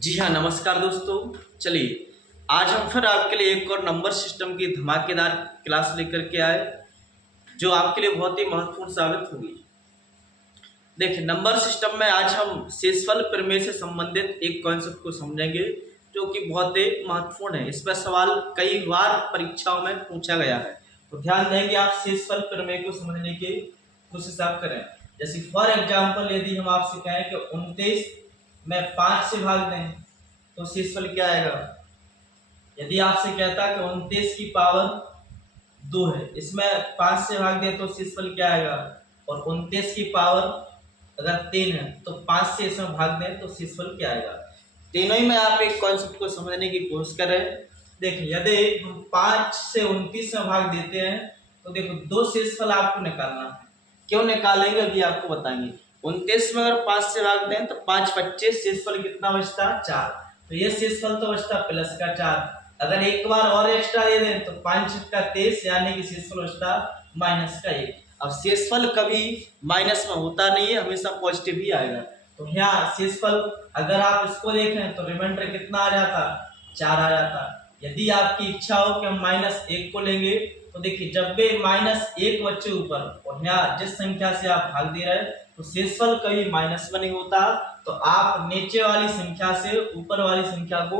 जी हाँ, नमस्कार दोस्तों। चलिए, आज हम फिर आपके लिए एक और नंबर सिस्टम की धमाकेदार क्लास लेकर के आए, जो आपके लिए बहुत ही महत्वपूर्ण साबित होगी। देखिए, नंबर सिस्टम में आज हम शेषफल प्रमेय से संबंधित एक कॉन्सेप्ट को समझेंगे, जो कि बहुत ही महत्वपूर्ण है। इस पर सवाल कई बार परीक्षाओं में पूछा गया है, तो ध्यान देंगे आप शेषफल प्रमेय को समझने की कोशिश आप करें। जैसे फॉर एग्जाम्पल, यदि हम आपसे कहें कि 29 में 5 से भाग दें तो शेषफल क्या आएगा। यदि आपसे कहता है कि 29 की पावर 2 है, इसमें 5 से भाग दें तो शेषफल क्या आएगा। और 29 की पावर अगर 3 है तो 5 से इसमें भाग दें तो शेषफल क्या आएगा। तीनों ही में आप एक कॉन्सेप्ट को समझने की कोशिश करें। देखिए, यदि हम 5 से 29 में भाग देते हैं तो देखो दो शेषफल आपको निकालना है। क्यों निकालेंगे अभी आपको बताएंगे। 29 में अगर 5 से भाग दें तो 5 25, शेषफल कितना बचता, 4। तो ये शेषफल तो बचता प्लस का 4। अगर एक बार और एक्स्ट्रा दे दें तो 5 का 23, यानी कि शेषफल बचता माइनस का 1। अब शेषफल कभी माइनस में होता नहीं है, हमेशा पॉजिटिव ही आएगा। तो यहाँ शेषफल अगर आप इसको देखें तो रिमाइंडर कितना आ जाता, 4 आ जाता। यदि आपकी इच्छा हो कि हम -1 को लेंगे तो देखिए, जब भी -1 बच्चे ऊपर और यहाँ जिस संख्या से आप भाग दे रहे हैं तो शेषफल कभी माइनस में नहीं होता। तो आप नीचे वाली संख्या से ऊपर वाली संख्या को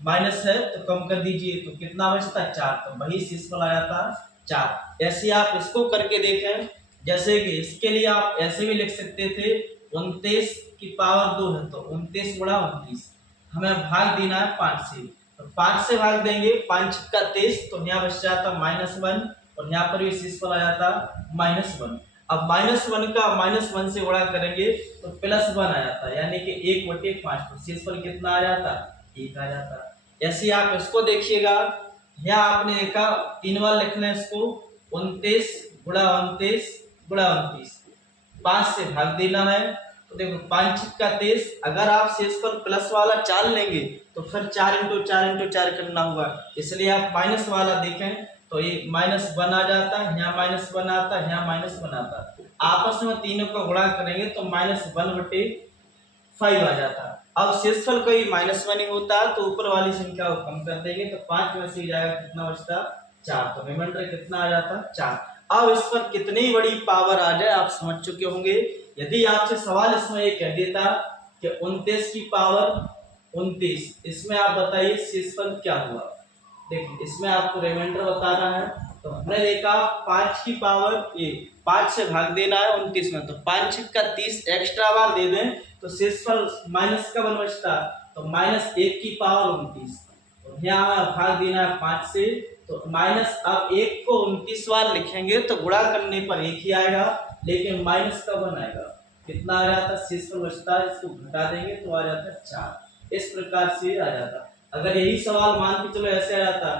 माइनस है तो कम कर दीजिए, तो कितना बचता, 4। तो वही शेषफल आ जाता 4। ऐसे आप इसको करके देखें। जैसे कि इसके लिए आप ऐसे भी लिख सकते थे, 29 की पावर 2 है तो 29 गुणा 29, हमें भाग देना है 5 से। तो 5 से भाग देंगे, 5 का 23, तो यहाँ बच जाता -1 और यहाँ पर भी शेषफल आ जाता -1। अब -1 का -1 से गुणा करेंगे तो +1 आ जाता, यानी कि 1/5। तो शेषफल कितना आ जाता, 1 आ जाता। ऐसे आप इसको देखिएगा, यहाँ आपने देखा 3 बार लिखना है इसको, 29 गुणा 29 गुणा 29, 5 से भाग देना है। तो देखो 5 का 23, अगर आप शेषफल प्लस वाला 4 लेंगे तो फिर 4 × 4 × 4 करना होगा, इसलिए आप माइनस वाला देखें तो ये -1 आ जाता है, यहाँ -1 आता है, यहाँ -1 आता है। आपस में तीनों का गुणा करेंगे तो -1/5 आ जाता है। अब शेषफल कोई -1 नहीं होता, तो ऊपर वाली संख्या को कम कर देंगे तो 5 में से जाएगा, कितना बचता, 4। तो रिमाइंडर कितना आ जाता, 4। अब इस पर कितनी बड़ी पावर आ जाए आप समझ चुके होंगे। यदि आपसे सवाल इसमें ये कह देता कि 29 की पावर 29, इसमें आप बताइए शेषफल क्या हुआ। देखिए, इसमें आपको रिमाइंडर बताना है। तो हमने देखा 5 की पावर 1, 5 से भाग देना है 29 में, तो 5 का 30 एक्स्ट्रा बार दे दें तो शेषफल माइनस का 1 बचता, तो -1 की पावर 29। तो यहाँ भाग देना है 5 से, तो माइनस, अब 1 को 29 बार लिखेंगे तो गुणा करने पर 1 ही आएगा, लेकिन माइनस का 1 आएगा, कितना आ जाता, शेषफल बचता है, इसको घटा देंगे तो आ जाता 4। इस प्रकार से आ जाता। अगर यही सवाल मान के चलो ऐसे आ जाता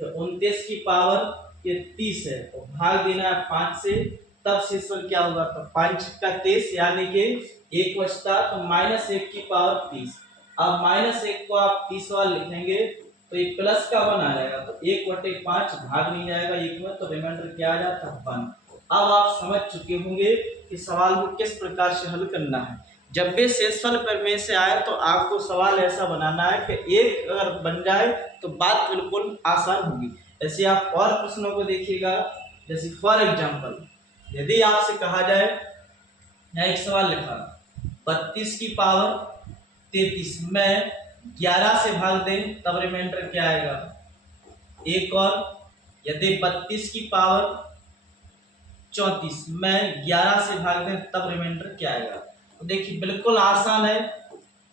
तो 29 की पावर ये 30 है और भाग देना है 5 से, तब शेषफल क्या होगा, तो 5 का 23, यानी कि 1 बचता, तो -1 की पावर 30। अब -1 को आप 30 बार लिखेंगे तो ये प्लस का 1 आ जाएगा, तो 1/5 भाग नहीं जाएगा 1 में, तो रिमाइंडर क्या आ जाता, 1। अब आप समझ चुके होंगे कि सवाल को किस प्रकार से हल करना है। जब भी शेषफल प्रमेय से आए तो आपको सवाल ऐसा बनाना है कि एक अगर बन जाए तो बात बिल्कुल आसान होगी। ऐसे आप और प्रश्नों को देखिएगा। जैसे फॉर एग्जाम्पल, यदि आपसे कहा जाए, यहाँ एक सवाल लिखा, 32 की पावर 33 में 11 से भाग दें तब रिमाइंडर क्या आएगा। एक और, यदि 32 की पावर 34 में 11 से भाग दें तब रिमाइंडर क्या आएगा। तो देखिए, बिल्कुल आसान है।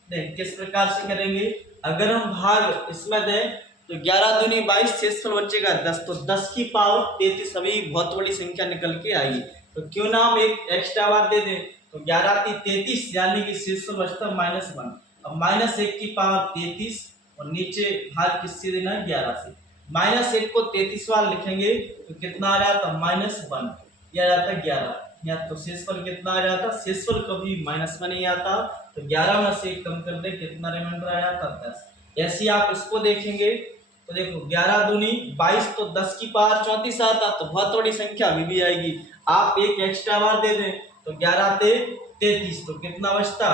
देख किस प्रकार से करेंगे। अगर हम भाग इसमें दें तो 11 दूनी 22, शेषफल बचेगा 10, तो 10 की पावर 33, अभी बहुत बड़ी संख्या निकल के आएगी। तो क्यों ना हम एक एक्स्ट्रा बार दे दें, तो 11 × 33, यानी कि शेषफल बचता -1। अब -1 की पावर 33 और नीचे भाग किससे देना है, 11 से। -1 को 33 बार लिखेंगे तो कितना आ जाता, -1, यह आ जाता 11। या तो शेषफल कितना आ जाता, शेषफल कभी माइनस में नहीं आता, तो 11 में से 1 कम कर दे, कितना रिमाइंडर आ जाता, 10। ऐसे आप इसको देखेंगे तो देखो 11 दूनी 22, तो 10 की पावर 34 आता, तो बहुत बड़ी संख्या अभी भी आएगी। आप एक एक्स्ट्रा बार दे दें तो 11 × 33, तो कितना बचता,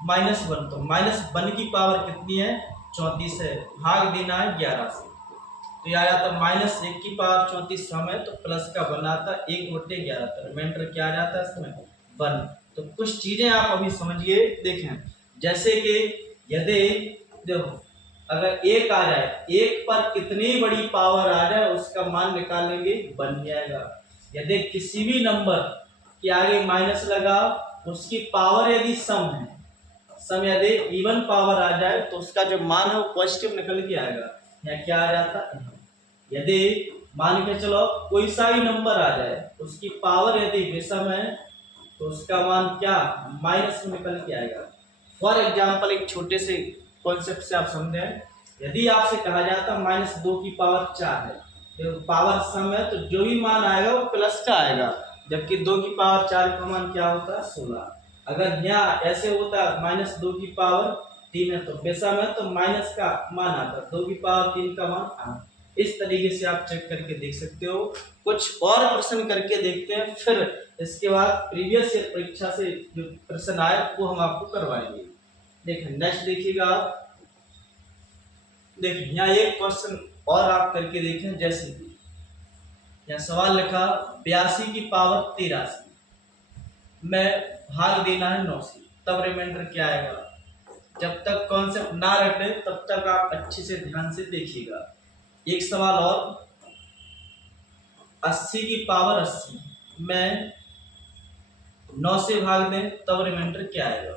-1, तो -1 की पावर कितनी है, 34 है, भाग देना है 11 से, तो यह आ जाता -1 की पावर 34 समय, तो प्लस का 1 आता 1/11, तो रिमाइंडर क्या आ जाता है इसमें 1। तो कुछ चीजें आप अभी समझिए, देखें, जैसे कि यदि देखो अगर 1 आ जाए, 1 पर कितनी बड़ी पावर आ जाए उसका मान निकालेंगे, बन जाएगा। यदि किसी भी नंबर के आगे माइनस लगा, उसकी पावर यदि सम है, सम यदि इवन पावर आ जाए तो उसका जो मान है वो पॉजिटिव निकल के आएगा, या क्या आ जाता है। यदि मान के चलो कोई सा भी नंबर आ जाए, उसकी पावर यदि विषम है तो उसका मान क्या, माइनस में निकल के आएगा। फॉर एग्जाम्पल एक छोटे से कॉन्सेप्ट से आप समझें, यदि आपसे कहा जाता -2 की पावर 4 है, तो पावर सम है, तो जो भी मान आएगा वो प्लस का आएगा, जबकि 2 की पावर 4 का मान क्या होता है, 16। अगर यहाँ ऐसे होता -2 की पावर 3 है तो विषम है, तो माइनस का मान आता, 2 की पावर 3 का मान 8। इस तरीके से आप चेक करके देख सकते हो। कुछ और प्रश्न करके देखते हैं, फिर इसके बाद प्रीवियस ईयर परीक्षा से जो प्रश्न आए वो हम आपको करवाएंगे। देखिए नेक्स्ट देखिएगा आप, देखिए यहाँ एक क्वेश्चन और आप करके देखें, जैसे कि यहाँ सवाल लिखा 82 की पावर 83 में भाग देना है 9 से, तब रिमाइंडर क्या आएगा। जब तक कॉन्सेप्ट ना रटे तब तक आप अच्छे से ध्यान से देखिएगा। एक सवाल और, 80 की पावर 80 में 9 से भाग दें तब रिमाइंडर क्या आएगा।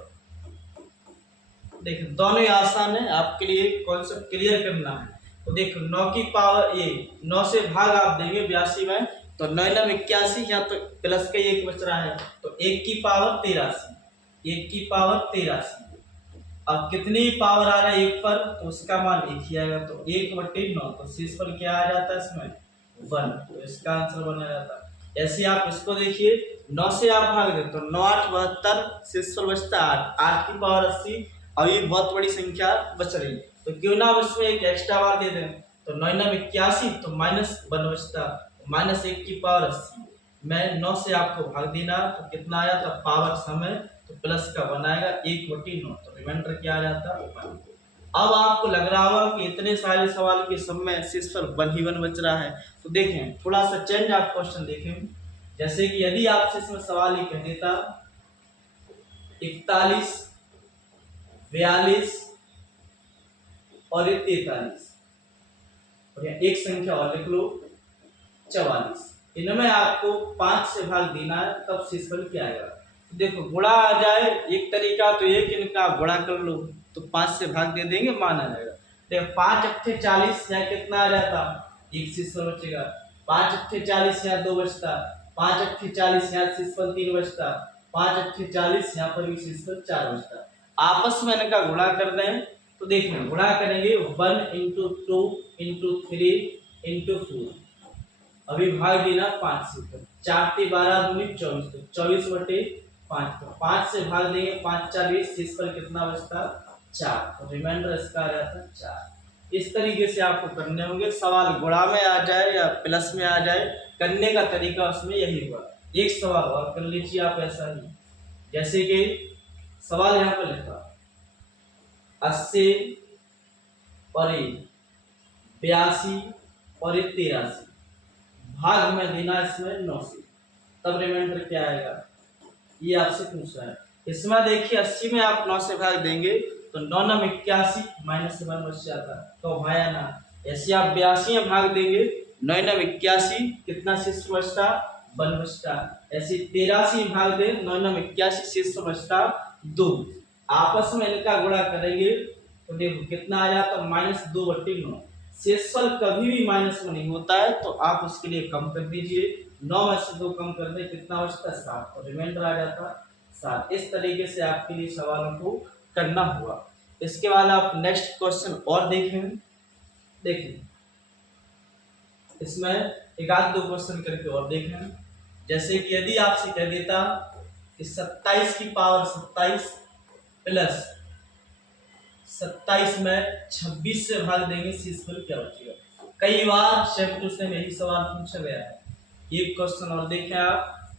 देखो दोनों ही आसान है, आपके लिए कॉन्सेप्ट क्लियर करना है। तो देखो 9 की पावर 9 से भाग आप देंगे 82 में, तो 9 9 81, यहाँ तो प्लस का 1 बच रहा है, तो 1 की पावर 83, 1 की पावर 83। अब कितनी पावर आ रहा है 1 पर, तो उसका मान 1 ही आएगा, तो 1/9, तो शेष पर क्या आ जाता है इसमें 1, तो इसका आंसर बना जाता है। ऐसे आप इसको देखिए, 9 से आप भाग दें तो 9 8 72, शेष पर बचता 8, 8 की पावर 80, और ये बहुत बड़ी संख्या बच रही, तो क्यों ना अब इसमें एक एक्स्ट्रा बार दे दें, तो 9 9 81, तो -1 बचता, -1 की पावर 80 में 9 से आपको भाग देना, तो कितना आया, तो पावर समय, तो प्लस का 1 आएगा 1/9, तो रिमाइंडर क्या आ जाता है 1। अब आपको लग रहा होगा कि इतने सारे सवाल के सब में शेष पर 1 ही 1 बच रहा है, तो देखें थोड़ा सा चेंज आप क्वेश्चन देखें। जैसे कि यदि आपसे इसमें सवाल ही कह देता 41, 42 और 43, और यहाँ एक संख्या और लिख लो 44, इनमें आपको 5 से भाग देना है, तब शेषफल क्या आएगा। तो देखो गुणा आ जाए एक तरीका, तो एक इनका गुणा कर लो, तो 5 से भाग दे देंगे, मान आ जाएगा। देखो 5 अट्ठे 40, यहाँ कितना आ जाता, एक शेषफल बचेगा, 5 अट्ठे 40, यहाँ 2 बचता, 5 अट्ठे 40, यहाँ शेषफल 3 बचता, 5 अट्ठे 40, यहाँ पर भी शेषफल 4 बचता। आपस में इनका गुणा कर दें, तो देखना गुणा करेंगे 1 × 2 × 3 × 4, अभी भाग देना 5 से, तो 4 × 12 = 24, तो 24/5, तो 5 से भाग देंगे, 5 4 20, शेषफल कितना बचता 4, तो रिमाइंडर इसका आ जाता है 4। इस तरीके से आपको करने होंगे, सवाल गुणा में आ जाए या प्लस में आ जाए, करने का तरीका उसमें यही होगा। एक सवाल और कर लीजिए आप ऐसा ही, जैसे कि सवाल यहाँ पर लिखा 80 और 82 और 83, भाग में देना इसमें 9 से, तब रिमाइंडर क्या आएगा, ये आपसे पूछ रहा है। इसमें देखिए 80 में आप 9 से भाग देंगे तो 9 9 81, -1 बच जाता, तो भाया ना। ऐसे आप 82 में भाग देंगे, 9 9 81, कितना शेष बचता 1 बचता। ऐसे 83 में भाग दें, 9 9 81, शेष बचता 2। आपस में इनका गुणा करेंगे तो देखो कितना आ जाता, -2/9। शेषफल कभी भी माइनस में नहीं होता है, तो आप उसके लिए कम कर दीजिए, 9 में से 2 कम कर दें, कितना बचता है 7, और रिमाइंडर आ जाता 7। इस तरीके से आपके लिए सवालों को करना होगा। इसके बाद आप नेक्स्ट क्वेश्चन और देखें, इसमें एक आध 2 क्वेश्चन करके और देखें। जैसे कि यदि आपसे कह देता कि 27 की पावर 27 प्लस 27 में 26 से भाग देंगे, शेषफल क्या बचेगा। कई बार सेम टू सेम यही सवाल पूछा गया है। एक क्वेश्चन और देखें आप,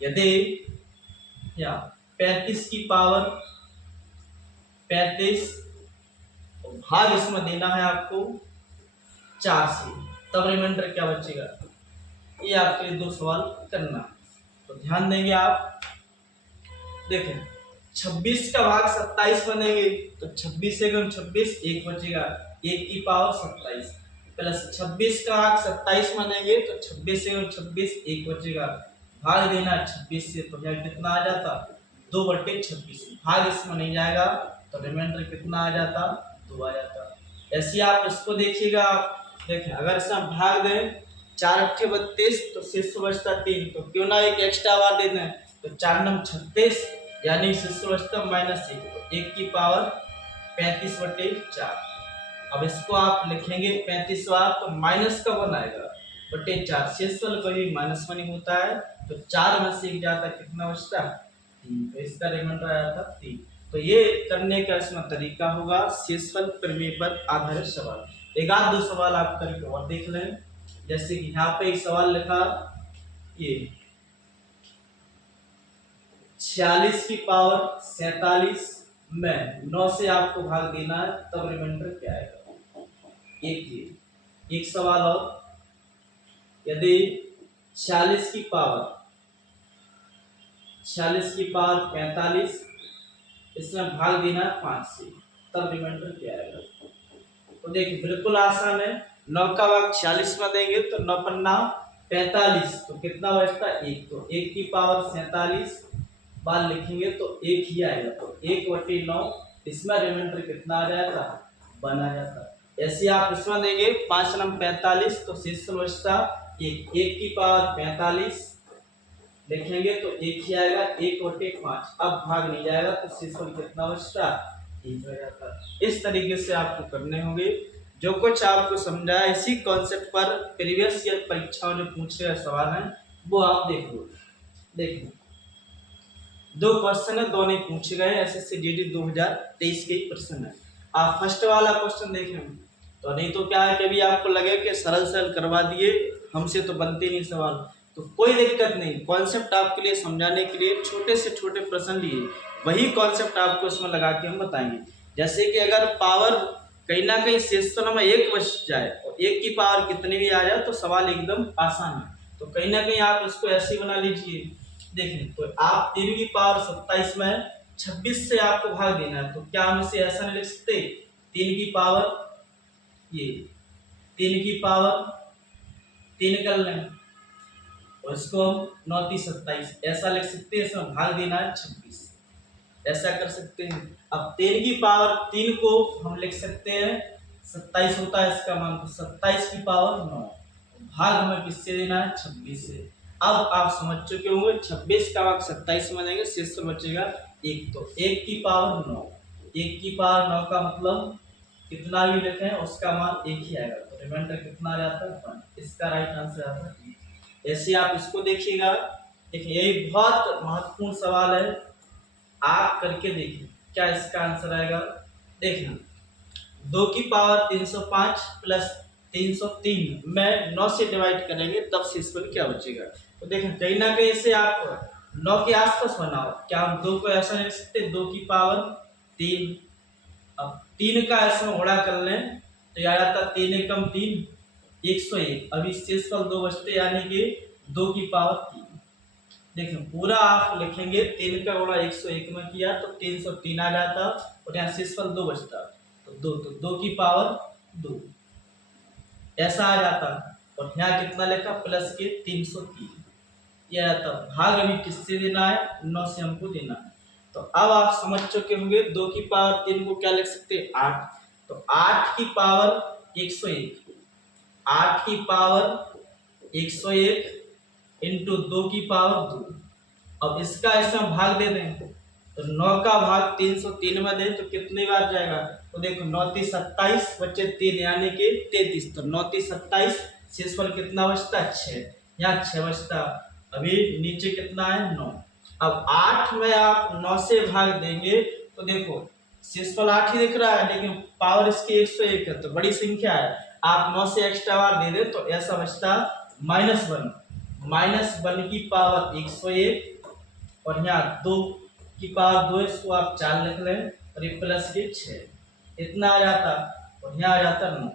यदि 35 की पावर 35, भाग इसमें देना है आपको 4 से, तब रिमाइंडर क्या बचेगा। ये आपके लिए 2 सवाल करना, तो ध्यान देंगे आप। देखें 26 का भाग 27 में देंगे तो 26 से 26 1 बचेगा, 1 की पावर 27, प्लस 26 का भाग 27 में देंगे तो 26 से 26 1 बचेगा, भाग देना 26 से, तो यह कितना आ जाता 2/26, भाग इसमें नहीं जाएगा तो रिमाइंडर कितना आ जाता 2 आ जाता। ऐसे आप इसको देखिएगा। देखें अगर इसमें भाग दें 4 8 32 तो शेष बचता 3, तो क्यों ना एक एक्स्ट्रा बार दे दें, तो 4 9 36 यानी शेष बचता -1, तो 1 की पावर 35/4। अब इसको आप लिखेंगे 35 बार तो माइनस का 1 आएगा बटे 4, शेष वाला कभी -1 ही होता है, तो 4 में से 1 जाता कितना बचता 3, तो इसका रिमाइंडर आया था 3। तो ये करने का इसमें तरीका होगा शेषफल प्रमेय पर आधारित सवाल। एक आध 2 सवाल आप करके और देख लें। जैसे कि यहाँ पे एक सवाल लिखा, ये 46 की पावर 47 में 9 से आपको भाग देना है, तब रिमाइंडर क्या आएगा। एक सवाल और, यदि 46 की पावर 45 इसमें भाग देना है 5 से, तब रिमाइंडर क्या आएगा। तो देखिए बिल्कुल आसान है, 9 का भाग 46 में देंगे तो 9 पन्ना 45, तो कितना बचता 1, तो 1 की पावर 47 बार लिखेंगे तो 1 ही आएगा, तो 1/9, इसमें रिमाइंडर कितना आ जाता 1 आ जाता। ऐसे आप इसमें देंगे 5 9 45 तो शेष बचता 1, 1 की पावर 45 लिखेंगे तो 1 ही आएगा, 1/5, अब भाग नहीं जाएगा तो शेषफल कितना बचता 1 हो जाता। इस तरीके से आपको करने होंगे। जो कुछ आपको समझाया इसी कॉन्सेप्ट पर प्रीवियस ईयर परीक्षाओं में पूछे गए सवाल हैं वो आप देख लो। देखो 2 क्वेश्चन है, दोनों पूछे गए एसएससी जीडी 2023 के प्रश्न है। आप फर्स्ट वाला क्वेश्चन देखें तो नहीं तो क्या है, कभी आपको लगे कि सरल करवा दिए, हमसे तो बनते नहीं सवाल, तो कोई दिक्कत नहीं। कॉन्सेप्ट आपके लिए समझाने के लिए छोटे से छोटे प्रश्न लिए, वही कॉन्सेप्ट आपको इसमें लगा के हम बताएंगे। जैसे कि अगर पावर कहीं ना कहीं शेषफल में 1 बच जाए और 1 की पावर कितनी भी आ जाए तो सवाल एकदम आसान है। तो कहीं ना कहीं आप इसको ऐसे ही बना लीजिए। देखें तो आप 3 की पावर 27 में 26 से आपको भाग देना है, तो क्या हम इसे ऐसा नहीं लिख सकते, 3 की पावर 3 कर लें और इसको हम 9 3 27 ऐसा लिख सकते हैं, इसमें भाग देना है 26, ऐसा कर सकते हैं। अब 3 की पावर 3 को हम लिख सकते हैं 27 होता है इसका मान, तो 27 की पावर 9, भाग हमें किससे देना है 26 से। अब आप समझ चुके होंगे 26 का भाग 27 में देंगे, शेष बचेगा 1, तो 1 की पावर 9, 1 की पावर 9 का मतलब कितना भी लिखें उसका मान 1 ही आएगा, तो रिमाइंडर कितना आ जाता है 1, इसका राइट आंसर आता है। ऐसे आप इसको देखिएगा। देखिए यही बहुत महत्वपूर्ण सवाल है, आप करके देखिए क्या इसका आंसर आएगा। देखना 2 की पावर 305 प्लस 303 में 9 से डिवाइड करेंगे तब शेषफल क्या बचेगा। तो देखें कहीं ना कहीं इसे आप 9 के आसपास बनाओ, क्या हम 2 को ऐसा लिख सकते 2 की पावर 3, अब 3 का ऐसा गुणा कर लें तो याद आता 3 एकम 3 101, अभी शेषफल 2 बचते यानी कि 2 की पावर 3। देखिए पूरा आप लिखेंगे 3 का गुणा 101 में किया तो 303 आ जाता और यहाँ शेषफल 2 बचता, तो 2 की पावर 2 ऐसा आ जाता, और यहाँ कितना लिखा प्लस के 303 ये आता। भाग अभी किससे देना है 9 से हमको देना है। तो अब आप समझ चुके होंगे 2 की पावर 3 को क्या लिख सकते हैं 8, तो 8 की पावर 101, 8 की पावर 101 इंटू 2 की पावर 2। अब इसका इसमें भाग दे दें तो 9 का भाग 303 में दें तो कितनी बार जाएगा, तो देखो 9 3 27 बच्चे 3 यानी कि 33, तो 9 3 27 शेषफल कितना बचता 6, यहाँ 6 बचता, अभी नीचे कितना है 9। अब 8 में आप 9 से भाग देंगे तो देखो शेषफल 8 ही दिख रहा है लेकिन पावर इसकी 101 है तो बड़ी संख्या है, आप 9 से एक्स्ट्रा बार दे दें तो ऐसा बचता -1 की पावर 101 और यहाँ 2 की पावर 2 इसको आप 4 लिख लें, और ये प्लस के 6, इतना आ जाता और यहाँ आ जाता 9।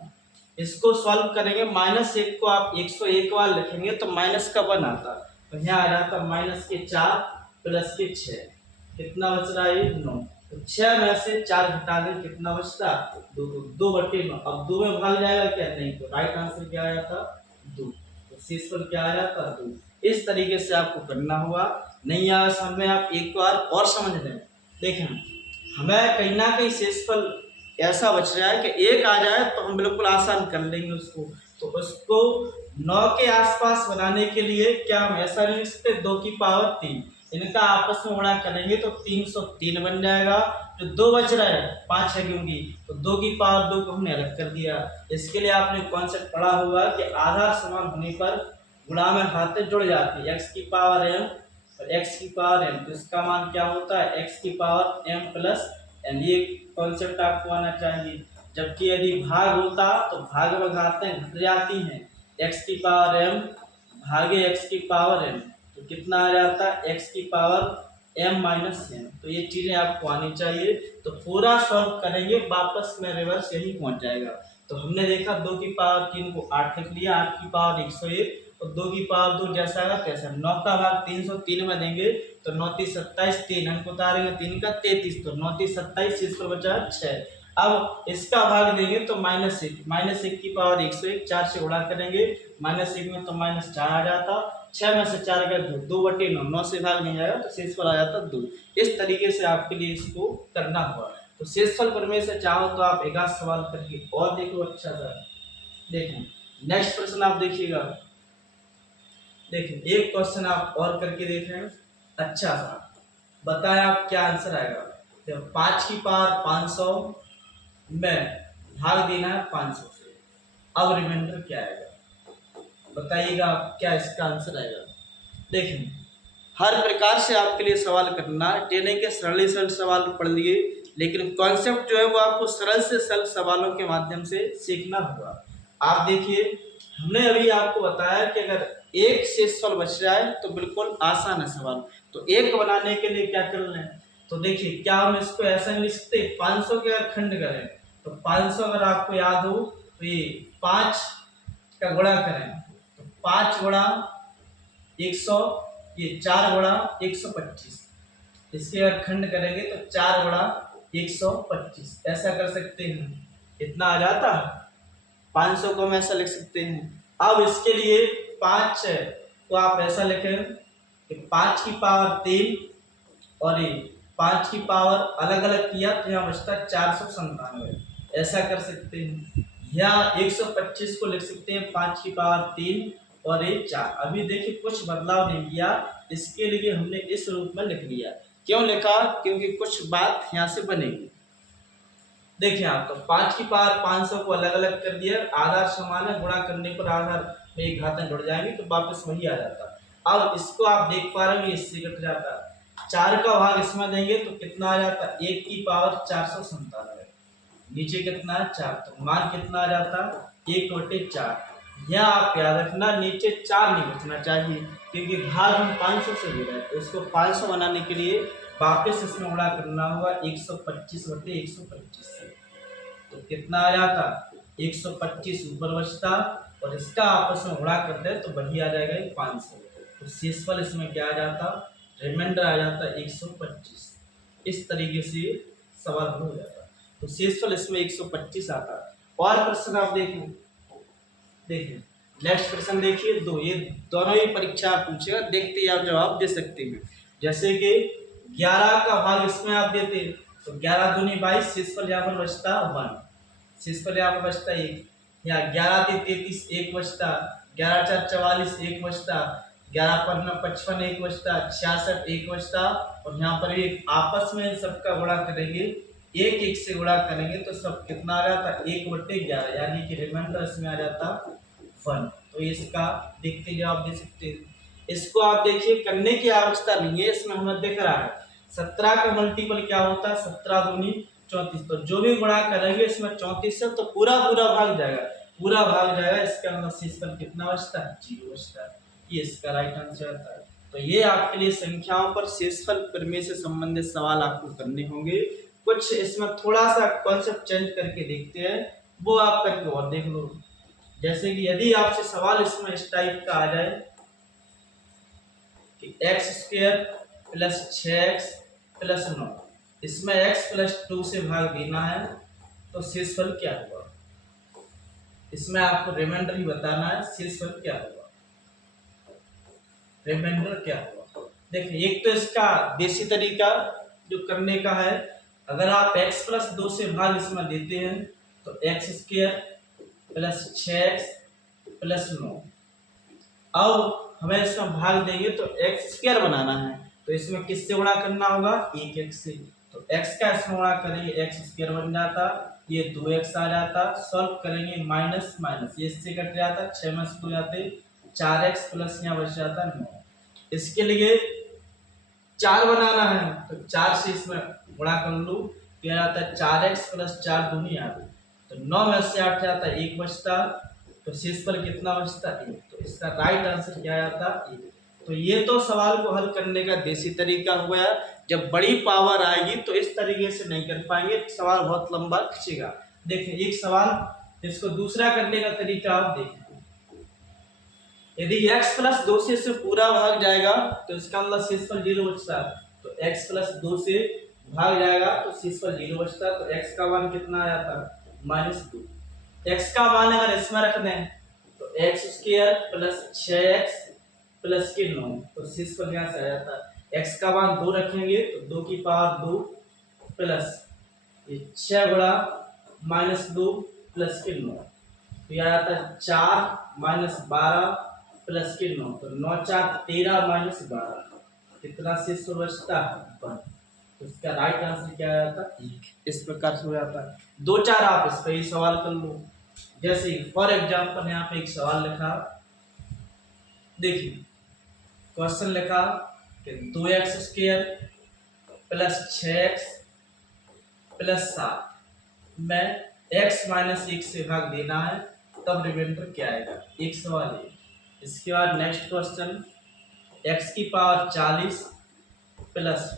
इसको सॉल्व करेंगे, -1 को आप 101 बार लिखेंगे तो माइनस का 1 आता, तो यहाँ आ जाता -4 प्लस के 6, कितना बच रहा है 9। तो 6 में से 4 घटा दें, कितना बचता 2, 2/9। अब 2 में भाग जाएगा क्या, नहीं, तो राइट आंसर क्या आ जाता 2, तो शेषफल क्या आ जाता 2। इस तरीके से आपको करना हुआ। नहीं आया समझ में, आप एक बार और समझ लें। देखें, हमें कहीं ना कहीं शेषफल ऐसा बच रहा है कि 1 आ जाए तो हम बिल्कुल आसान कर लेंगे उसको। तो उसको 9 के आसपास बनाने के लिए क्या हम ऐसा लिख सकते, 2 की पावर 3, इनका आपस में गुणा करेंगे तो 303 बन जाएगा। जो 2 बच रहा है 5 है क्योंकि, तो 2 की पावर 2 को हमने अलग कर दिया। इसके लिए आपने कॉन्सेप्ट पढ़ा होगा कि आधार समान होने पर गुणा में खाते जुड़ जाते हैं, x की पावर m और x की पावर n, तो इसका मान क्या होता है x की पावर m प्लस n। ये कॉन्सेप्ट आपको आना चाहिए। जबकि यदि भाग होता तो भाग में घातें घट जाती हैं, x की पावर m भागे x की पावर n, तो कितना आ जाता है x की पावर m माइनस n। तो ये चीजें आपको आनी चाहिए। तो पूरा सॉल्व करेंगे, वापस में रिवर्स यही पहुंच जाएगा। तो हमने देखा 2 की पावर 3 को 8 लिख लिया, 8 की पावर 101 और 2 की पावर 2 जैसा आएगा तैसा। 9 का भाग 303 में देंगे तो 9 3 27, 3 अंक उतारेंगे 3 का 33, तो 9 3 27, शेष पर बचा 6। अब इसका भाग देंगे तो -1 की पावर 101, 4 से गुणा करेंगे, -1 में तो -4 आ जाता, 6 में से 4 गए 2/9, 9 से भाग नहीं जाएगा तो शेषफल आ जाता 2। इस तरीके से आपके लिए इसको करना होगा। तो शेषफल प्रमेय से चाहो तो आप एक आध सवाल करके और देखो अच्छा सा। देखें नेक्स्ट प्रश्न आप देखिएगा। देखिए एक क्वेश्चन आप और करके देख रहे हैं, अच्छा सा बताएं आप क्या आंसर आएगा। तो 5 की पावर 500 में भाग देना है 500 से, अब रिमाइंडर क्या आएगा बताइएगा आप, क्या इसका आंसर आएगा। देखिए हर प्रकार से आपके लिए सवाल करना है, टेने के सरल सरल सवाल पढ़ लिए, लेकिन कॉन्सेप्ट जो है वो आपको सरल से सरल सवालों के माध्यम से सीखना होगा। आप देखिए हमने अभी आपको बताया कि अगर एक शेषफल बच रहा है तो बिल्कुल आसान है सवाल। तो एक बनाने के लिए क्या करना है, तो देखिए क्या हम इसको ऐसा नहीं लिख सकते, 500 के अगर खंड करें तो 500 अगर आपको याद हो तो ये 5 का गुणा करें तो 5 गुणा 100, ये 4 गुणा 125, इसके अगर खंड करेंगे तो 4 गुणा 125 ऐसा कर सकते हैं, इतना आ जाता 500 को हम ऐसा लिख सकते हैं। अब इसके लिए 5 को आप ऐसा लिखें कि 5 की पावर 3 और ये 5 की पावर अलग अलग किया तो यहाँ बचता 497, ऐसा कर सकते हैं। या 125 को लिख सकते हैं 5 की पावर 3 और ये 4। अभी देखिए कुछ बदलाव नहीं किया, इसके लिए हमने इस रूप में लिख लिया। क्यों लिखा, क्योंकि कुछ बात यहाँ से बनेगी। देखिए आप तो 5 की पावर 500 को अलग अलग कर दिया, आधार समान है, गुणा करने पर आधार में एक घातें जुड़ जाएंगी तो वापस वही आ जाता। अब इसको आप देख पा रहे हो इससे कट जाता, 4 का भाग इसमें देंगे तो कितना आ जाता 1 की पावर 497, नीचे कितना है 4, तो मान कितना आ जाता 1/4। यह आप याद रखना नीचे 4 नहीं बचना चाहिए, क्योंकि भाग हम 500 से ले रहे हैं, तो इसको 500 बनाने के लिए वापस इसमें गुणा करना होगा 125/125 से। तो कितना आ जाता 125 ऊपर बचता और इसका आपस में गुणा कर दे तो वही आ जाएगा 500। तो शेषफल इसमें क्या आ जाता, रिमाइंडर आ जाता 125। इस तरीके से सवाल हो जाता, तो शेषफल इसमें 125 आता। और प्रश्न आप देखिए नेक्स्ट प्रश्न देखिए, दो ये दोनों ही परीक्षा पूछेगा, देखते ही आप जवाब दे सकते हैं। जैसे कि 11 का भाग इसमें आप देते तो 11 दूनी 22, शेषफल यहाँ पर बचता 1, शेषफल यहाँ पर बचता 1, या 11 3 33 1 बचता, 11 4 44 1 बचता, 11 5 55 1 बचता, 66 1 बचता, और यहाँ पर एक आपस में सबका गुणा करेंगे, 1 1 से गुणा करेंगे तो सब कितना आ जाता 1/11, यानी कि रिमाइंडर इसमें आ जाता 1। तो इसका देखते जवाब दे सकते हैं। इसको आप देखिए करने की आवश्यकता नहीं है, इसमें हमें दिख रहा है 17 का मल्टीपल क्या होता है, 17 दूनी 34, तो जो भी गुणा करेंगे इसमें 34 से तो पूरा भाग जाएगा, पूरा भाग जाएगा, इसका मतलब शेषफल कितना बचता है 0 बचता है। ये इसका राइट आंसर आता है। तो ये आपके लिए संख्याओं पर शेषफल प्रमेय से संबंधित सवाल आपको करने होंगे। कुछ इसमें थोड़ा सा कॉन्सेप्ट चेंज करके देखते हैं, वो आप करके और देख लो। जैसे कि यदि आपसे सवाल इसमें इस टाइप का आ जाए कि x square plus 6x plus 9, इसमें x प्लस 2 से भाग देना है, तो शेषफल क्या होगा। इसमें आपको रिमाइंडर ही बताना है, शेषफल क्या होगा, रिमाइंडर क्या होगा। देखिए एक तो इसका देसी तरीका जो करने का है, अगर आप x प्लस 2 से भाग इसमें देते हैं तो x square plus 6x plus 9, अब हमें इसमें भाग देंगे तो एक्स स्क्वायर बनाना है, तो इसमें किससे गुणा करना होगा, एक x से, तो x का इसमें गुणा करेंगे एक्स स्क्वायर बन जाता, ये 2x आ जाता, सॉल्व करेंगे माइनस माइनस ये इससे कट जाता, 6 में से 2 जाते 4x प्लस यहाँ बच जाता 9। इसके लिए 4 बनाना है तो 4 से इसमें गुणा कर लूँ, क्या आता है 4x प्लस 4 दूनी 8, तो 9 में से 8 जाता है 1 बचता, तो शेषफल कितना बचता 1, तो इसका राइट आंसर क्या आता 1। तो ये तो सवाल को हल करने का देसी तरीका हो गया। जब बड़ी पावर आएगी तो इस तरीके से नहीं कर पाएंगे, सवाल बहुत लंबा खींचेगा। देखिए एक सवाल, इसको दूसरा करने का तरीका आप देखिए, यदि x प्लस 2 से इससे पूरा भाग जाएगा तो इसका मतलब शेषफल 0 बचता है, तो x प्लस 2 से भाग जाएगा तो शेषफल 0 बचता है, तो x का मान कितना आ जाता है -2। x का मान अगर इसमें रख दें तो x square plus 6x plus के 9, तो शेषफल यहाँ से आ जाता है। x का मान 2 रखेंगे तो 2 की पावर 2 प्लस 6 गुणा -2 प्लस के 9, तो यह आता है 4 - 12 प्लस के 9, तो 9 4 13 - 12 कितना शेषफल बचता है 1, तो इसका राइट आंसर क्या आ जाता है 1। इस प्रकार से हो जाता है। 2 4 आप इस पर ही सवाल कर लो। जैसे फॉर एग्जांपल यहाँ पे एक सवाल लिखा, देखिए क्वेश्चन लिखा कि 2x square plus 6x plus 7 में x माइनस 1 से भाग देना है, तब रिमाइंडर क्या आएगा, एक सवाल है। इसके बाद नेक्स्ट क्वेश्चन, x की पावर 40 प्लस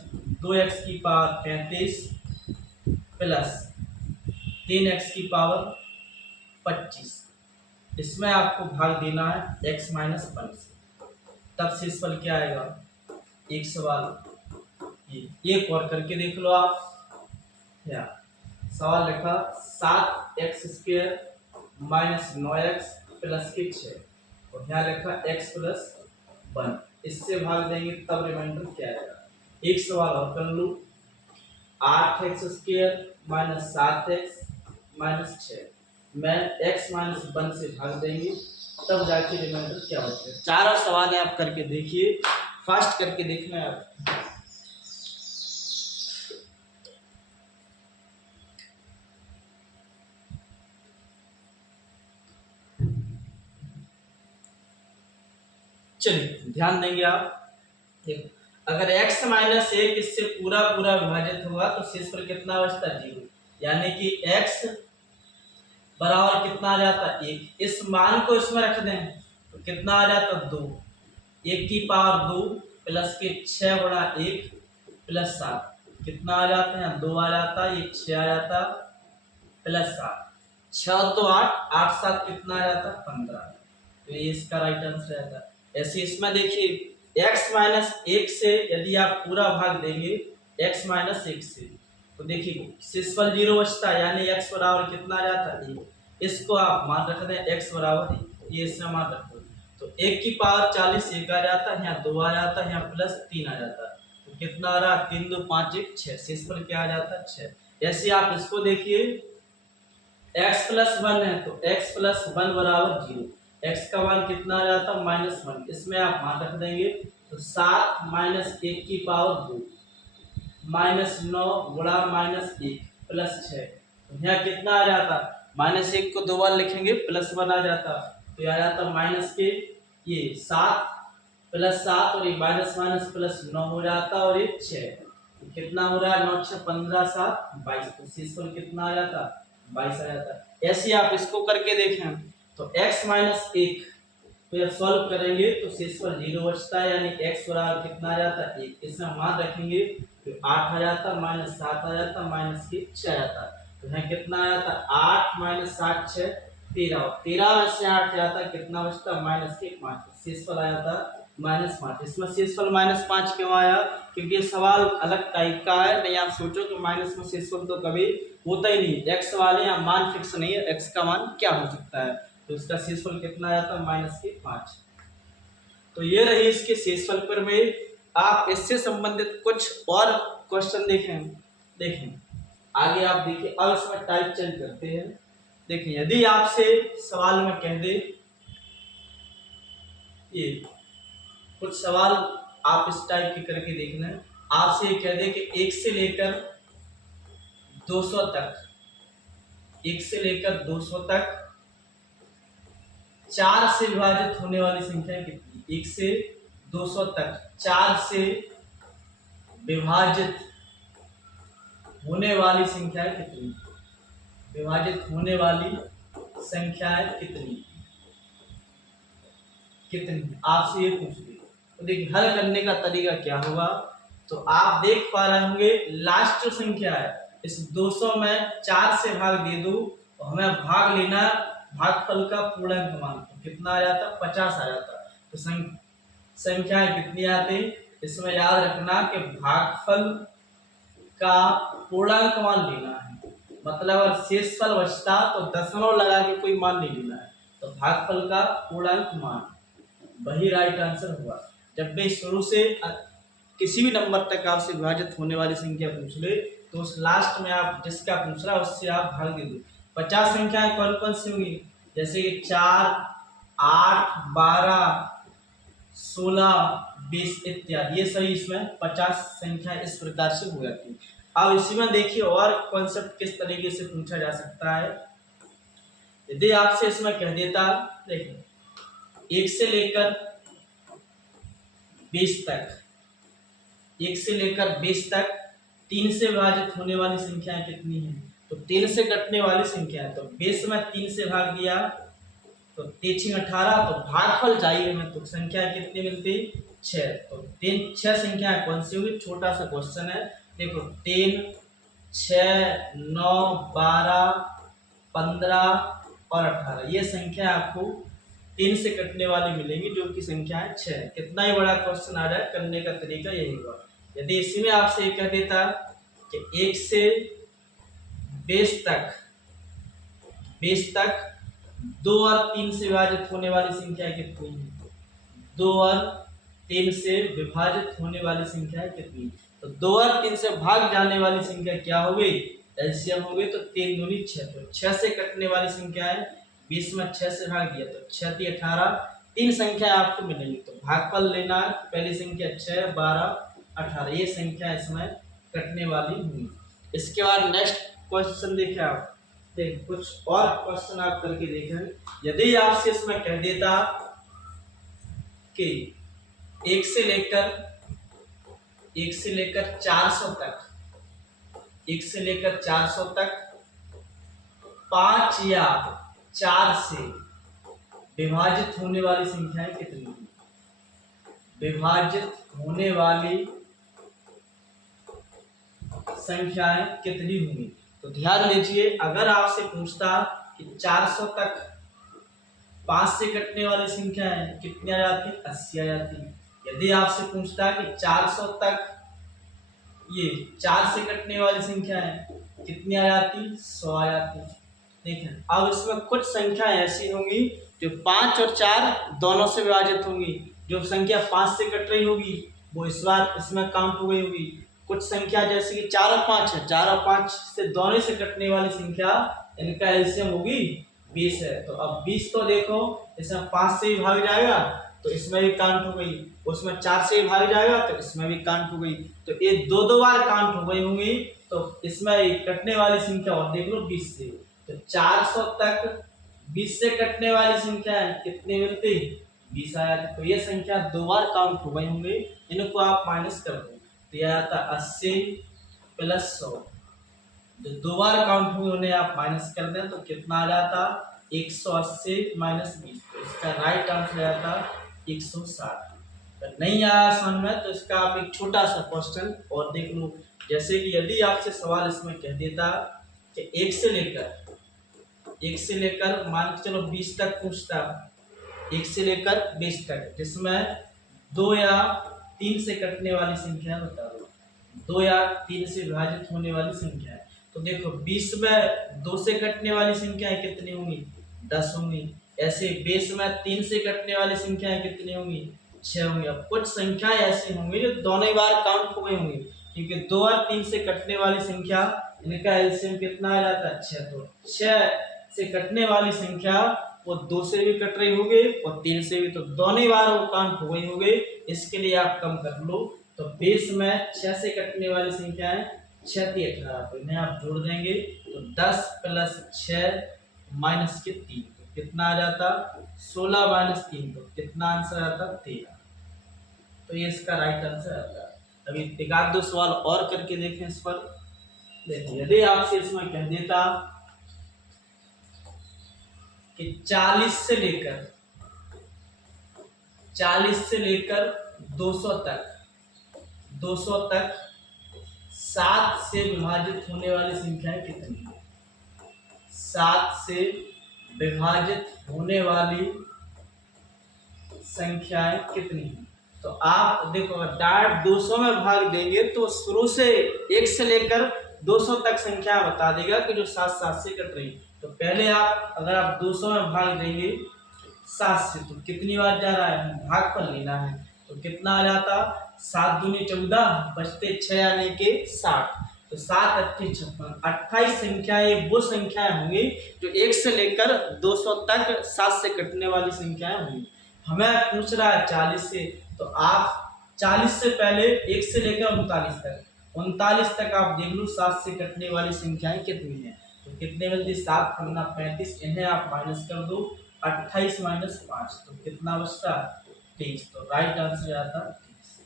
2x की पावर 35 प्लस 3x की पावर 25, इसमें आपको भाग देना है x माइनस 1 से, तब शेषफल क्या आएगा, एक सवाल ये एक और करके देख लो आप। या सवाल लिखा 7x square minus 9x plus के 6, और यहाँ लिखा x प्लस 1, इससे भाग देंगे तब रिमाइंडर क्या आएगा। एक सवाल और कर लूँ, 8x square minus 7x minus 6 में x माइनस 1 से भाग देंगे तब जाके रिमाइंडर क्या बचेगा। चारों सवाल आप करके देखिए, फास्ट करके देखना है आप। चलिए ध्यान देंगे आप, अगर x माइनस 1 इससे पूरा पूरा विभाजित होगा तो शेषफल कितना बचता है 0, यानी कि x बराबर कितना आ जाता है 1। इस मान को इसमें रख दें तो कितना आ जाता है 2, 1 की पावर 2 प्लस के 6 गुणा 1 प्लस 7, कितना आ जाता है 2 आ जाता है, ये 6 आ जाता प्लस 7, 6 तो 8 8 7 कितना आ जाता 15, तो ये इसका राइट आंसर आता है। ऐसे इसमें देखिए x माइनस 1 से यदि आप पूरा भाग देंगे x माइनस 1 से, तो देखिए शेषफल 0 बचता है, यानी x बराबर कितना आ जाता है 1, इसको आप मान रख दें x बराबर 1, ये इसमें मान रख दो, तो 1 की पावर 40 1 आ जाता है, यहाँ 2 आ जाता है, यहाँ प्लस 3 आ जाता है, तो कितना आ रहा 3 2 5 1 6, शेषफल क्या आ जाता है 6। ऐसे आप इसको देखिए x प्लस 1 है तो x प्लस 1 बराबर 0, x का मान कितना आ जाता है -1, इसमें आप मान रख देंगे तो 7 माइनस 1 की पावर 2 माइनस 9 गुणा माइनस 1 प्लस 6, तो यहाँ कितना आ जाता, -1 को 2 बार लिखेंगे प्लस 1 आ जाता, तो ये आ जाता माइनस के ये 7 प्लस 7 और ये माइनस माइनस प्लस 9 हो जाता, और ये 6, तो कितना हो रहा है 9 6 15 7 22, तो शेषफल कितना आ जाता 22 आ जाता। ऐसे आप इसको करके देखें तो x माइनस 1 फिर सॉल्व करेंगे तो शेषफल 0 बचता है, यानी x बराबर कितना आ जाता है 1, इसमें मान रखेंगे तो 8 आ जाता, माइनस 7 आ जाता, माइनस की 6 आ जाता। तो यहाँ कितना आ जाता, 8 माइनस 7 6 13, 13 में से 8 जाता, कितना बचता, माइनस के 5, शेषफल आ जाता -5। इसमें शेषफल -5 क्यों आया, क्योंकि ये सवाल अलग टाइप का है। नहीं आप सोचो कि माइनस में शेषफल तो कभी होता ही नहीं, एक्स वाले यहाँ मान फिक्स नहीं है, एक्स का मान क्या हो सकता है, तो इसका शेषफल कितना आ जाता, -5। तो ये रही इसके शेषफल पर में। आप इससे संबंधित कुछ और क्वेश्चन देखें आगे आप देखिए। अब इसमें टाइप चेंज करते हैं। देखिए यदि आपसे सवाल में कह दे, ये कुछ सवाल आप इस टाइप के करके देखना है। आपसे कह दे कि 1 से लेकर 200 तक, 1 से लेकर 200 तक 4 से विभाजित होने वाली संख्या कितनी, 1 से 200 तक 4 से विभाजित होने वाली संख्याएं कितनी, विभाजित होने वाली संख्याएं कितनी आपसे ये पूछ ली। तो देखिए हल करने का तरीका क्या होगा, तो आप देख पा रहे होंगे लास्ट जो संख्या है इस 200 में 4 से भाग दे दो, तो हमें भाग लेना, भागफल का पूर्णांक मान, तो कितना आ जाता, 50 आ जाता। तो संख्याएं कितनी आती, इसमें याद रखना कि भागफल का पूर्णांक मान लेना है, मतलब अगर शेषफल बचता तो दशमलव लगा के कोई मान नहीं लेना है, तो भागफल का पूर्णांक मान वही राइट आंसर हुआ। जब भी शुरू से किसी भी नंबर तक आपसे विभाजित होने वाली संख्या पूछ ले, तो उस लास्ट में आप जिसका पूछ रहा है उससे आप भाग दे दो। 50 संख्याएं कौन कौन सी होंगी, जैसे कि 4 8 12 16 20 इत्यादि, ये सही इसमें 50 संख्या इस प्रकार से हो जाती है। अब इसी में देखिए और कॉन्सेप्ट किस तरीके से पूछा जा सकता है। यदि आपसे इसमें कह देता, देखिए 1 से लेकर 20 तक, 1 से लेकर 20 तक 3 से विभाजित होने वाली संख्याएं कितनी हैं, तो 3 से कटने वाली संख्या है, तो 20 में 3 से भाग दिया तो 3 18, तो भागफल चाहिए हमें, तो संख्या कितनी मिलती, 6। तो 6 संख्याएं कौन सी होगी, छोटा सा क्वेश्चन है, देखो 3 6 9 12 15 और 18, ये संख्या आपको 3 से कटने वाली मिलेगी, जो कि संख्या है 6। कितना ही बड़ा क्वेश्चन आ जाए, करने का तरीका यही होगा। यदि इसी में आपसे कह देता कि 1 से 20 तक 2 और 3 से विभाजित होने वाली संख्या कितनी है, 2 और 3 से विभाजित होने वाली संख्या कितनी, तो 2 और 3 से भाग जाने वाली संख्या क्या हो गई, एलसीएम हो गई, तो 3 दूनी 6, तो 6 से कटने वाली संख्या है, 20 में 6 से भाग दिया तो 6 × 18, 3 संख्या आपको मिलेंगी, तो भागफल लेना, पहली संख्या 6 12 18, ये संख्या इसमें कटने वाली हुई। इसके बाद नेक्स्ट क्वेश्चन देखिए आप, कुछ और क्वेश्चन आप करके देखें। यदि आपसे इसमें कह देता कि 1 से लेकर 400 तक, 1 से लेकर 400 तक 5 या 4 से विभाजित होने वाली संख्याएं कितनी, विभाजित होने वाली संख्याएं कितनी होंगी। तो ध्यान दीजिए, अगर आपसे पूछता कि 400 तक 5 से कटने वाली संख्याएं कितनी आ जाती, 80 आ जाती। यदि आपसे पूछता कि 400 तक ये 4 से कटने वाली संख्याएं कितनी आ जाती, 100 आ जाती। देखें अब इसमें कुछ संख्या ऐसी होंगी जो 5 और 4 दोनों से विभाजित होंगी, जो संख्या 5 से कट रही होगी वो इस बार इसमें काउंट हो गई होगी। कुछ संख्या जैसे कि 4 और 5 है, 4 और 5 से दोनों से कटने वाली संख्या, इनका एलसीएम होगी 20 है, तो अब 20 तो देखो इसमें 5 से ही भाग जाएगा तो इसमें भी काउंट हो गई, उसमें 4 से ही भाग जाएगा तो इसमें भी काउंट हो गई, तो ये दो बार काउंट हो गई होंगी। तो इसमें कटने वाली संख्या और देख लो 20 से, तो 400 तक 20 से कटने वाली संख्या कितनी मिलती, 20 आया। तो ये संख्या 2 बार काउंट हो गई होंगी, इनको आप माइनस कर दो, तो यह आता 80 + 100, जो 2 बार काउंट हुई उन्हें आप माइनस कर दें तो कितना आ जाता, 180 - 20, तो इसका राइट आंसर आता 160। अगर नहीं आया समझ में तो इसका आप एक छोटा सा क्वेश्चन और देख लो। जैसे कि यदि आपसे सवाल इसमें कह देता कि एक से लेकर मान के चलो 20 तक पूछता, 1 से लेकर 20 तक, जिसमें 2 या 3 से कटने वाली संख्या बता दो, 2 या 3 से विभाजित होने वाली संख्या है। तो देखो 20 में 2 से कटने वाली संख्याएं कितनी होंगी, 10 होंगी। ऐसे 20 में 3 से कटने वाली संख्याएं कितनी होंगी, 6 होंगी। अब कुछ संख्याएं ऐसी होंगी जो दोनों ही बार काउंट हो गई होंगी, क्योंकि 2 और 3 से कटने वाली संख्या, इनका एलसीएम कितना आ जाता है, 6। तो 6 से कटने वाली संख्या वो 2 से भी कट रही होगी और 3 से भी, तो दोनों ही बार वो काउंट हो गई होगी। इसके लिए आप कम कर लो। तो 20 में 6 से कटने वाली संख्या है 6 × 18, तो इन्हें आप जोड़ देंगे तो 10 + 6 - के 3, तो कितना आ जाता, 16 - 3, तो कितना आंसर आता, 13। तो ये इसका राइट आंसर आता है। अभी एक आध दो सवाल और करके देखें इस पर। देखिए यदि आपसे इसमें कह देता कि 40 से लेकर 200 तक 7 से विभाजित होने वाली संख्याएं कितनी है, 7 से विभाजित होने वाली संख्याएं कितनी है। तो आप देखो डायरेक्ट 200 में भाग देंगे तो शुरू से 1 से लेकर 200 तक संख्या बता देगा कि जो 7 से कट रही। तो पहले आप अगर आप 200 में भाग देंगे 7 से, तो कितनी बार जा रहा है, भागफल लेना है। तो कितना आ जाता, 7 दूनी 14, बचते 6 यानी के 60। तो 7 × 8 = 56। 28 संख्याएं वो संख्याएं होंगी जो 1 से लेकर 200 तक 7 से कटने वाली संख्याएं होंगी। हमें पूछ रहा है 40 से, तो आप 40 से पहले 1 से लेकर 39 तक आप देख लो 7 से कटने वाली संख्याएं कितनी है। तो कितने मिलती, 7 × 35, इन्हें आप माइनस कर दो, 28 - 5, तो कितना बचता, 23। तो राइट आंसर आता 23।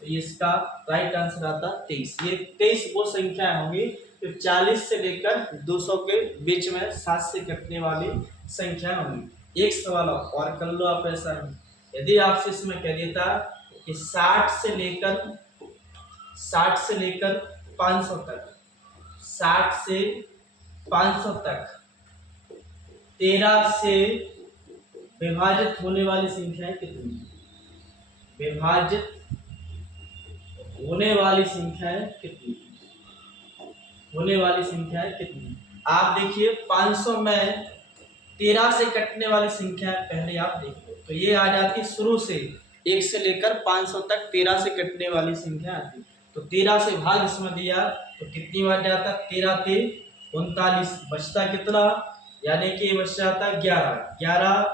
तो ये इसका राइट आंसर आता 23। ये 23 वो संख्या होंगी जो 40 से लेकर 200 के बीच में 7 से कटने वाली संख्या होंगी। एक सवाल और कर लो आप ऐसा ही। यदि आपसे इसमें कह देता कि 60 से लेकर 500 तक, 60 से 500 तक 13 से विभाजित होने वाली संख्याएं कितनी है, विभाजित होने वाली संख्याएं कितनी, होने वाली संख्याएं कितनी। आप देखिए 500 में 13 से कटने वाली संख्या पहले आप देख लो, तो ये आ जाती शुरू से 1 से लेकर 500 तक 13 से कटने वाली संख्या आती। तो 13 से भाग इसमें दिया तो कितनी बार जाता, 13 × 3 = 39, बचता कितना, यानी कि बच जाता 11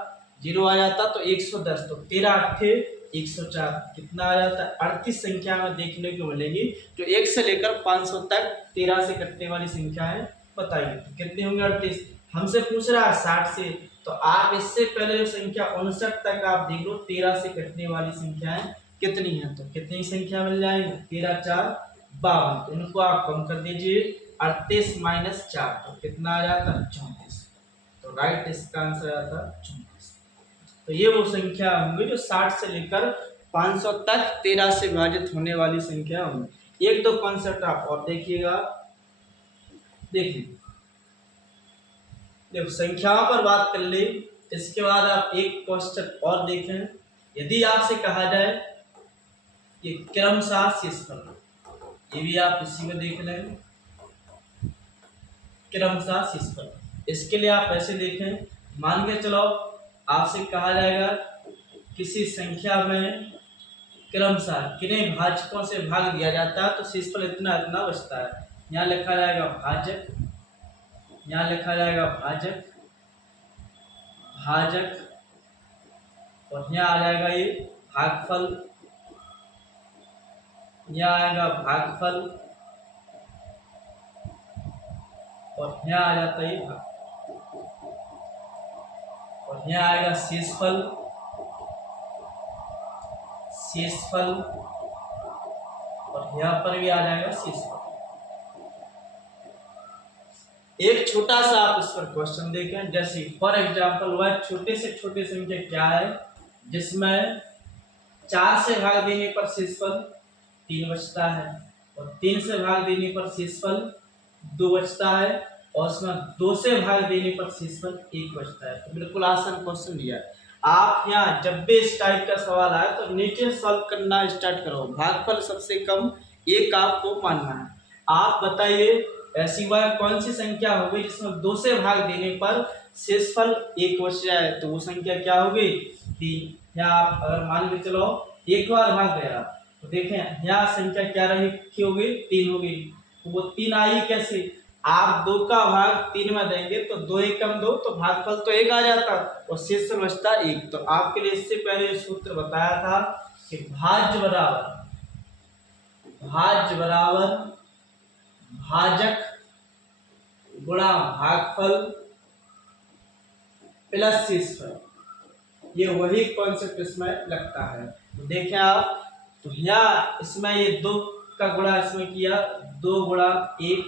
जीरो आ जाता तो 110, तो 13 × 8 = 104, कितना आ जाता, 38 संख्या में देखने को मिलेगी जो 1 से लेकर 500 तक 13 से कटने वाली संख्याएं बताइए। तो कितने होंगे, 38। हमसे पूछ रहा है 60 से, तो आप इससे पहले जो संख्या 59 तक आप देख लो 13 से कटने वाली संख्याएं कितनी है। तो कितनी संख्या मिल जाएगी, 13 × 4 = 52, तो इनको आप कम कर दीजिए, 38 - 4, तो कितना आ जाता, 34। तो राइट इसका आंसर आता 34। तो ये वो संख्या होंगी जो 60 से लेकर 500 तक 13 से विभाजित होने वाली संख्या होंगी। एक दो कॉन्सेप्ट आप और देखिएगा। देखिए देखो संख्याओं पर बात कर ले, इसके बाद आप एक क्वेश्चन और देखें। यदि आपसे कहा जाए कि क्रमशः शेषफल, ये भी आप इसी में देख लें, क्रमशः शेषफल। इसके लिए आप ऐसे देखें, मान के चलो आपसे कहा जाएगा किसी संख्या में क्रमशः किन्हीं भाजकों से भाग दिया जाता है तो शेषफल इतना इतना बचता है। यहाँ लिखा जाएगा भाजक, यहाँ लिखा जाएगा भाजक, भाजक, और यहाँ आ जाएगा ये भागफल, यहाँ आएगा भागफल, और यहाँ आ जाता है ये भाग, और यहाँ आएगा शेषफल, शेषफल, और यहाँ पर भी आ जाएगा शेषफल। एक छोटा सा आप इस पर क्वेश्चन देखें, जैसे फॉर एग्जांपल वह छोटे से छोटे संख्या क्या है जिसमें 4 से भाग देने पर शेषफल 3 बचता है, और 3 से भाग देने पर शेषफल 2 बचता है, और उसमें 2 से भाग देने पर शेषफल 1 बचता है। तो बिल्कुल आसान क्वेश्चन दिया है। आप यहाँ जब भी इस टाइप का सवाल आए तो नीचे सॉल्व करना स्टार्ट करो। भागफल सबसे कम 1 आपको मानना है। आप बताइए ऐसी वह कौन सी संख्या होगी जिसमें 2 से भाग देने पर शेषफल 1 बच जाए, तो वो संख्या क्या होगी? 3। या आप अगर मान के चलो एक बार भाग गया तो देखें यहाँ संख्या क्या रही होगी? 3 होगी। तो वो 3 आई कैसे? आप 2 का भाग 3 में देंगे तो 2 एकम 2, तो भागफल तो 1 आ जाता और शेषफल बचता 1। तो आपके लिए इससे पहले सूत्र बताया था कि भाज्य बराबर भाजक गुणा भागफल प्लस शेषफल। ये वही कॉन्सेप्ट इसमें लगता है। तो देखें आप, तो यहाँ इसमें ये 2 का गुणा इसमें किया, 2 गुणा 1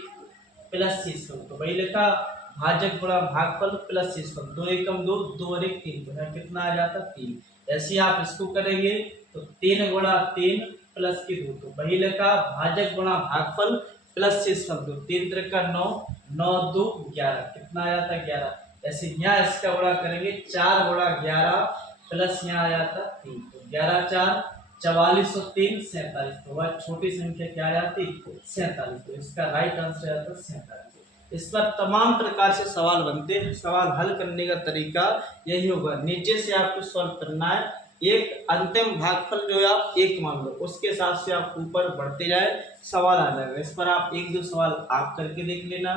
प्लस शेषफल, तो वही लिखा भाजक गुणा भागफल प्लस शेषफल। 2 एकम 2, 2 और 1 3, तो यहाँ कितना आ जाता? 3। ऐसे ही आप इसको करेंगे तो 3 गुणा 3 प्लस के 2, तो वही लिखा भाजक गुणा भागफल प्लस शेषफल 2। 3 त्रिका 9, 9 2 11, कितना आ जाता? 11। ऐसे यहाँ इसका गुणा करेंगे 4 गुणा 11 प्लस यहाँ आ जाता 3, तो 11 4 44 और 3 47, तो वह छोटी संख्या क्या आ जाती? 47। तो इसका राइट आंसर आता 47। इस पर तमाम प्रकार से सवाल बनते हैं। सवाल हल करने का तरीका यही होगा, नीचे से आपको सॉल्व करना है। एक अंतिम भागफल जो है आप 1 मान लो, उसके हिसाब से आप ऊपर बढ़ते जाए, सवाल आ जाएगा। इस पर आप 1-2 सवाल आप करके देख लेना।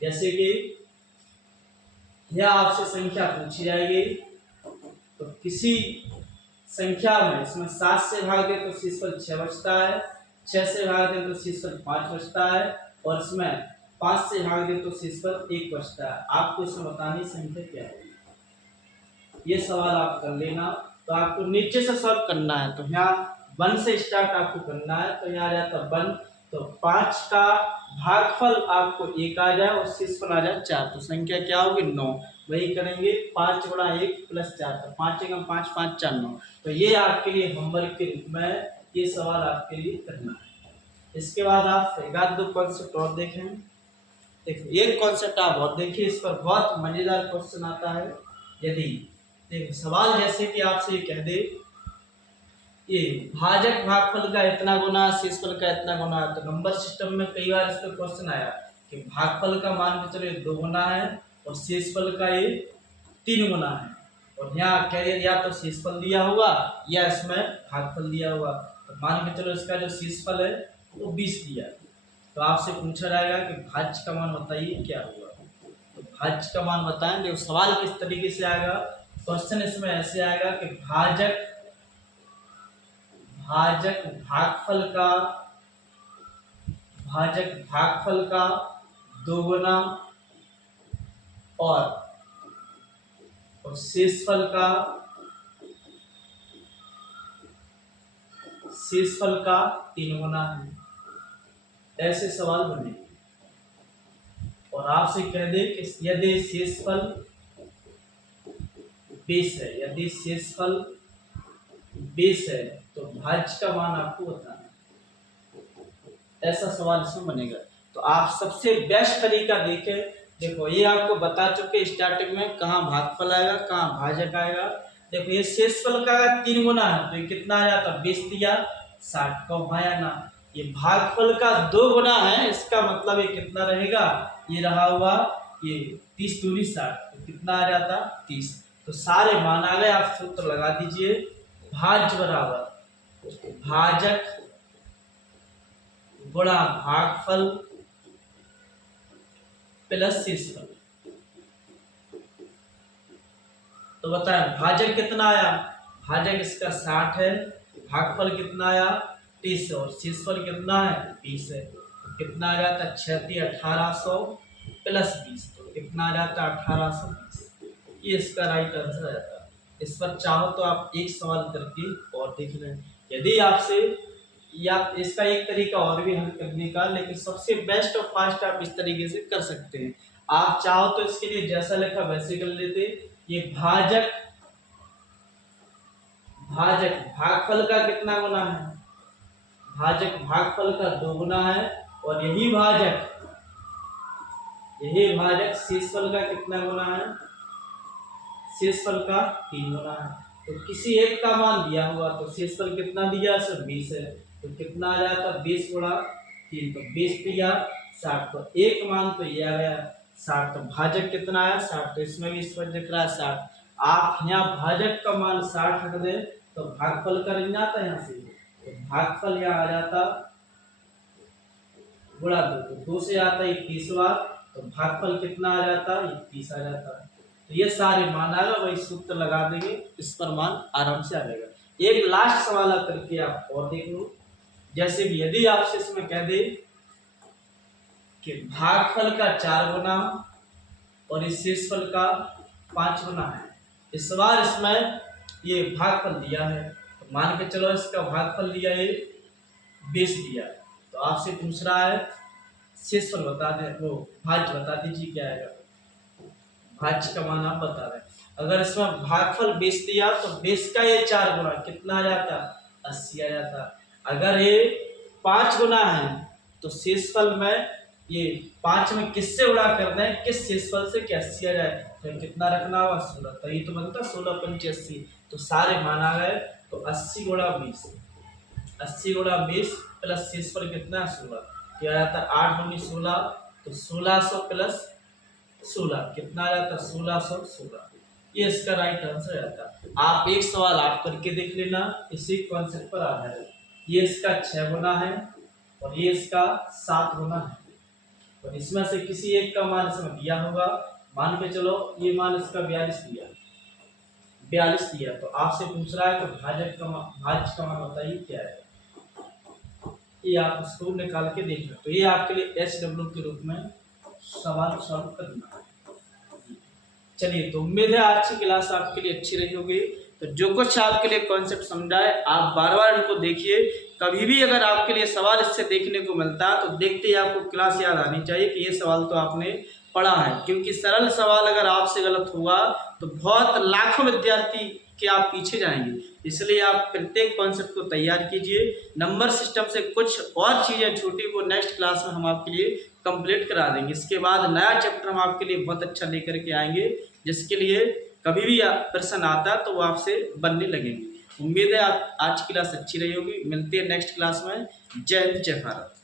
जैसे कि यह आपसे संख्या पूछी जाएगी, तो किसी संख्या में इसमें 7 से भाग दे तो शेषफल 6 बचता है, 6 से भाग दे तो शेषफल 5 बचता है, और इसमें 5 से भाग दे तो शेषफल 1 बचता है। आपको इसमें बतानी संख्या क्या है, ये सवाल आप कर लेना। तो आपको नीचे से सॉल्व करना है, तो यहाँ 1 से स्टार्ट आपको करना है। तो यहाँ आ जाता 1, तो 5 का भागफल आपको 1 आ जाए और शेषफल आ जाए 4, तो संख्या क्या होगी? 9। वही करेंगे 5 गुणा 1 प्लस 4, तो 5 एकम 5 5 4 9। तो ये आपके लिए होमवर्क के रूप में ये सवाल आपके लिए करना है। इसके बाद आप एक आध 2 कॉन्सेप्ट और देखें। देखिए एक कॉन्सेप्ट आप बहुत देखिए, इस पर बहुत मजेदार क्वेश्चन आता है। यदि देखिए सवाल जैसे कि आपसे ये कह दे ये भाजक भागफल का इतना गुना शेषफल का इतना गुना, तो नंबर सिस्टम में कई बार इसका क्वेश्चन आया कि भागफल का मान के चलो 2 गुना है और शेषफल का ये 3 गुना है, और यहाँ कह दिया या तो शेषफल दिया हुआ या इसमें भागफल दिया हुआ। तो मान के चलो इसका जो शेषफल है वो 20 दिया, तो आपसे पूछा जाएगा कि भाज्य का मान बताइए क्या हुआ। तो भाज्य का मान बताएं। देखो सवाल किस तरीके से आएगा, क्वेश्चन इसमें ऐसे आएगा कि भाजक भागफल का 2 गुना और शेषफल का 3 गुना है। ऐसे सवाल बने और आपसे कह दे कि यदि शेषफल 20 है, यदि शेषफल 20 है तो भाज्य का मान आपको बताना है। ऐसा सवाल इसमें बनेगा। तो आप सबसे बेस्ट तरीका देखें। देखो ये आपको बता चुके स्टार्टिंग में कहाँ भागफल आएगा कहाँ भाजक आएगा। देखो ये शेषफल का 3 गुना है तो ये कितना आ जाता? 20 दिया 60 को भाया ना। ये भागफल का 2 गुना है, इसका मतलब ये कितना रहेगा? ये रहा हुआ ये 30 दूनी 60, तो कितना आ जाता? 30। तो सारे मान आ गए। आप सूत्र लगा दीजिए, भाज्य बराबर भाजक गुणा भागफल प्लस शेषफल। तो बताएं भाजक कितना आया? भाजक इसका 60 है, भागफल कितना आया? 30 और शेषफल कितना है? 20 है। तो कितना आ जाता? 1800 प्लस 20, तो कितना आ जाता? 1820। ये इसका राइट आंसर आ जाता। इस पर चाहो तो आप एक सवाल करके और देख लें। यदि आपसे या इसका एक तरीका और भी हल करने का, लेकिन सबसे बेस्ट और फास्ट आप इस तरीके से कर सकते हैं। आप चाहो तो इसके लिए जैसा लिखा वैसे कर लेते। ये भाजक भागफल का कितना गुना है, भाजक भागफल का 2 गुना है, और यही भाजक शेषफल का कितना गुना है, शेषफल का 3 गुना है। तो किसी एक का मान दिया हुआ तो शेषफल कितना दिया, सर 20 है, तो कितना आ जाता 20 गुणा 3, तो 20 दिया 60, तो एक मान तो ये आ गया 60, तो भाजक कितना है 60, तो इसमें भी इस पर दिख रहा है 60। आप यहाँ भाजक का मान 60 रख दे तो भागफल का नहीं आता यहाँ से, तो भागफल यहाँ आ जाता गुणा 2, तो 2 से आता है 21 बार, तो भागफल कितना आ जाता है 21 आ जाता है। तो ये सारे मान आएगा, वही सूत्र लगा देंगे, इस पर मान आराम से आ जाएगा। एक लास्ट सवाल करके आप और देख लो, जैसे भी यदि आपसे इसमें कह दे कि भागफल का 4 गुना और इस शेषफल का 5 गुना है, इस बार इसमें ये भागफल दिया है, तो मान के चलो इसका भागफल दिया ये 20 दिया, तो आपसे पूछ रहा है शेषफल बता दे, वो भाज्य बता दीजिए क्या आएगा, भाज्य का मान आप बता रहे हैं। अगर इसमें भागफल 20 दिया तो 20 का ये 4 गुना कितना आ जाता, 80 आ जाता। अगर ये 5 गुना है तो शेषफल में ये 5 में किससे गुणा करना है, किस शेषफल से कि 80 आ जाए, तो कितना रखना होगा 16, तो ये तो बनता 16 पंच 80, तो सारे मान आ गए, तो 80 गुणा 20, 80 गुणा 20 प्लस शेषफल कितना है 16, क्या आता है 8 दूनी 16, तो 1600 प्लस 16 कितना आ जाता है 1616, ये इसका राइट आंसर आता है। आप एक सवाल आप करके देख लेना, इसी कॉन्सेप्ट पर आधारित। ये इसका 6 गुना है और ये इसका 7 गुना है, और इसमें से किसी एक का मान इसमें दिया होगा, मान के चलो ये मान इसका 42 दिया, तो आपसे पूछ रहा है कि भाज्य का मान बताइए क्या है, ये आप उसको निकाल के देख लो, तो ये आपके लिए SW के रूप में सवाल सॉल्व करना है। चलिए, तो उम्मीद है आज की क्लास आपके लिए अच्छी रही होगी। तो जो कुछ आपके लिए कॉन्सेप्ट समझाए आप बार बार इनको देखिए, कभी भी अगर आपके लिए सवाल इससे देखने को मिलता है तो देखते ही आपको क्लास याद आनी चाहिए कि ये सवाल तो आपने पढ़ा है, क्योंकि सरल सवाल अगर आपसे गलत हुआ तो बहुत लाखों विद्यार्थी के आप पीछे जाएंगे। इसलिए आप प्रत्येक कॉन्सेप्ट को तैयार कीजिए। नंबर सिस्टम से कुछ और चीज़ें छोटी वो नेक्स्ट क्लास में हम आपके लिए कंप्लीट करा देंगे। इसके बाद नया चैप्टर हम आपके लिए बहुत अच्छा लेकर के आएंगे, जिसके लिए कभी भी प्रश्न आता है तो वो आपसे बनने लगेंगे। उम्मीद है आप आज की क्लास अच्छी रही होगी। मिलते हैं नेक्स्ट क्लास में। जय हिंद, जय भारत।